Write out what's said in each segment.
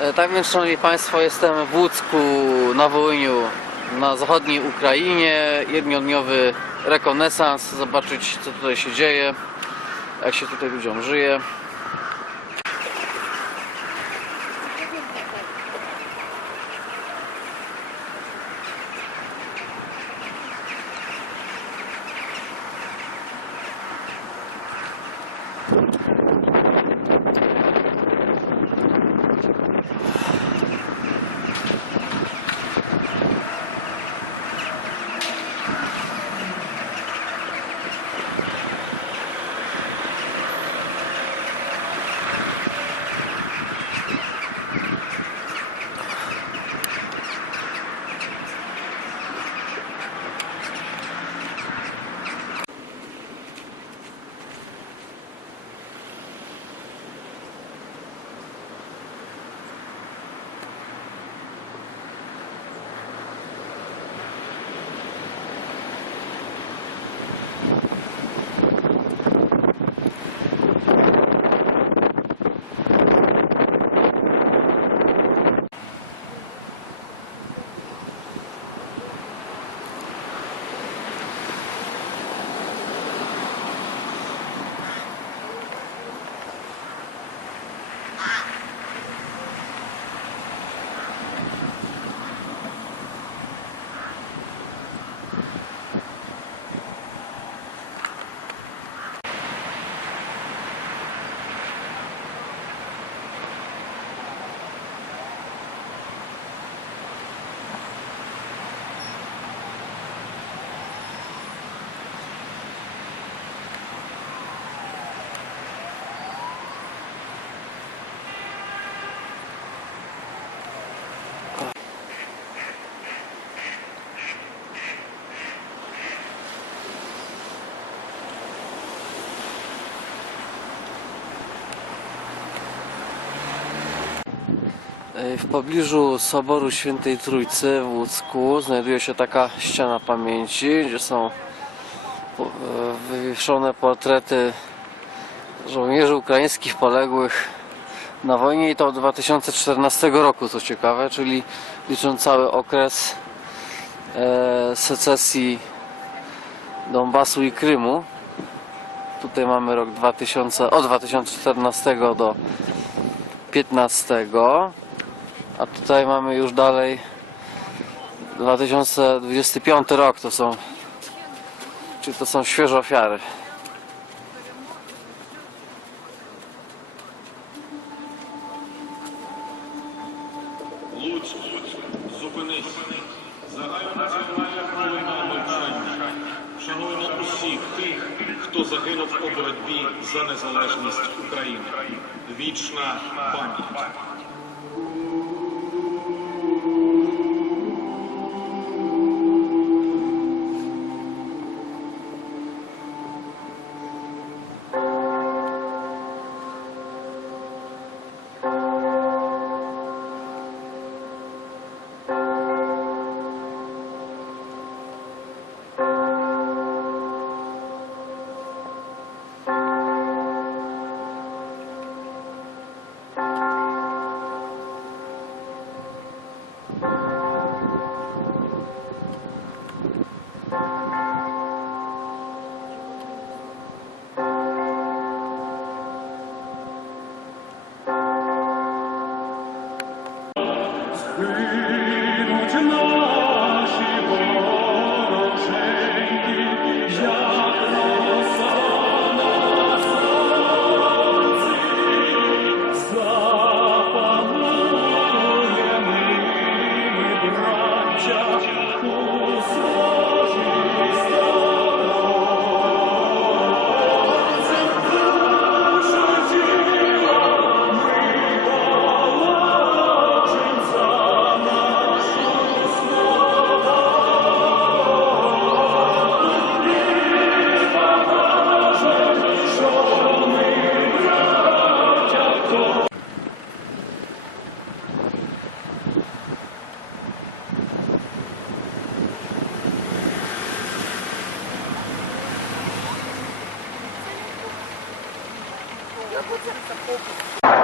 E, Tak więc, Szanowni Państwo, jestem w Łucku na Wołyniu, na zachodniej Ukrainie. Jednodniowy rekonesans, zobaczyć co tutaj się dzieje, jak się tutaj ludziom żyje. W pobliżu Soboru Świętej Trójcy w Łódzku znajduje się taka ściana pamięci, gdzie są e, wywieszone portrety żołnierzy ukraińskich poległych na wojnie i to od 2014 roku, co ciekawe, czyli licząc cały okres e, secesji Donbasu i Krymu. Tutaj mamy rok 2000, od 2014 do 15 A tutaj mamy już dalej 2025 rok to są czyli to są świeże ofiary. Луцьк, зупинись. Загальнонаціональна хвилина мовчання. Шануємо усіх тих, хто загинув у боротьбі за незалежність України. Вічна пам'ять. Eu vou tirar essa porra.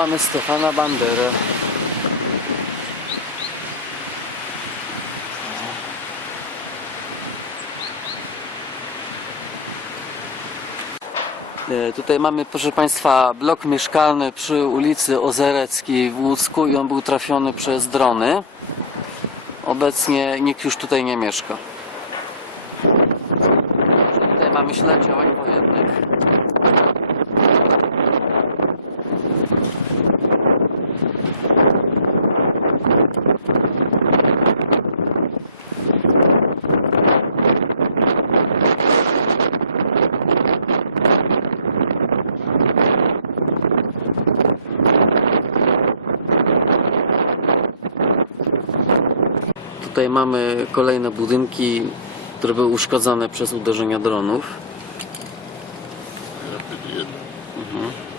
Mamy Stefana Banderę. E, Tutaj mamy, proszę Państwa, blok mieszkalny przy ulicy Ozereckiej w Łódzku i on był trafiony przez drony. Obecnie nikt już tutaj nie mieszka. Tutaj mamy ślad działań wojennych. Tutaj mamy kolejne budynki, które były uszkodzone przez uderzenia dronów. Mhm.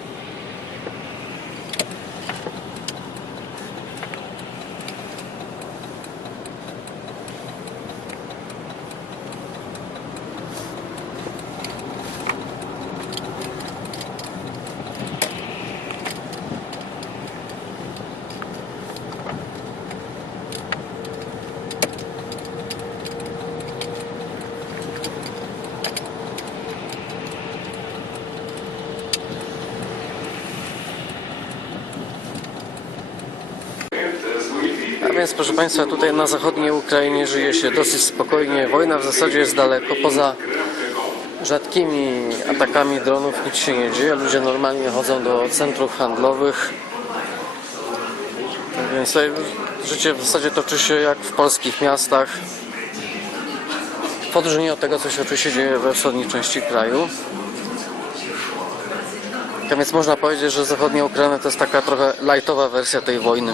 Więc proszę Państwa, tutaj na zachodniej Ukrainie żyje się dosyć spokojnie. Wojna w zasadzie jest daleko. Poza rzadkimi atakami dronów nic się nie dzieje. Ludzie normalnie chodzą do centrów handlowych. Tak więc tutaj życie w zasadzie toczy się jak w polskich miastach. W odróżnieniu od tego, co się oczywiście dzieje we wschodniej części kraju. Tak więc można powiedzieć, że zachodnia Ukraina to jest taka trochę lightowa wersja tej wojny.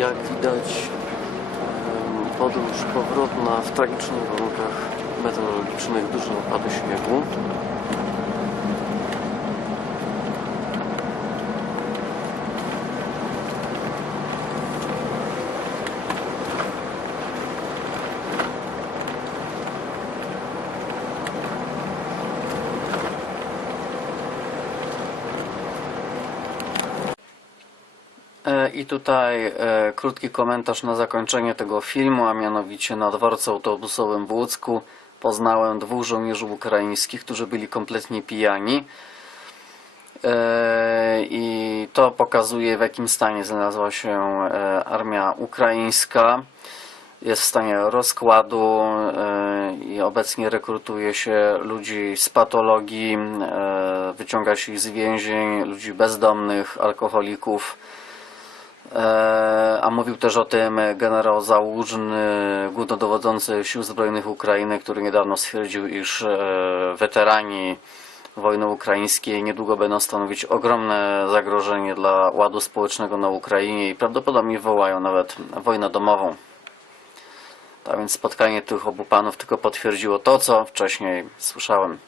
Jak widać, podróż powrotna w tragicznych warunkach meteorologicznych, duże opady śniegu. E, I tutaj e, krótki komentarz na zakończenie tego filmu, a mianowicie na dworcu autobusowym w Łódzku poznałem dwóch żołnierzy ukraińskich, którzy byli kompletnie pijani. E, I to pokazuje w jakim stanie znalazła się e, armia ukraińska. Jest w stanie rozkładu e, i obecnie rekrutuje się ludzi z patologii, e, wyciąga się ich z więzień, ludzi bezdomnych, alkoholików. E, a mówił też o tym generał Załużny, głównodowodzący Sił Zbrojnych Ukrainy, który niedawno stwierdził, iż e, weterani wojny ukraińskiej niedługo będą stanowić ogromne zagrożenie dla ładu społecznego na Ukrainie i prawdopodobnie wywołają nawet wojnę domową. Tak więc spotkanie tych obu panów tylko potwierdziło to, co wcześniej słyszałem.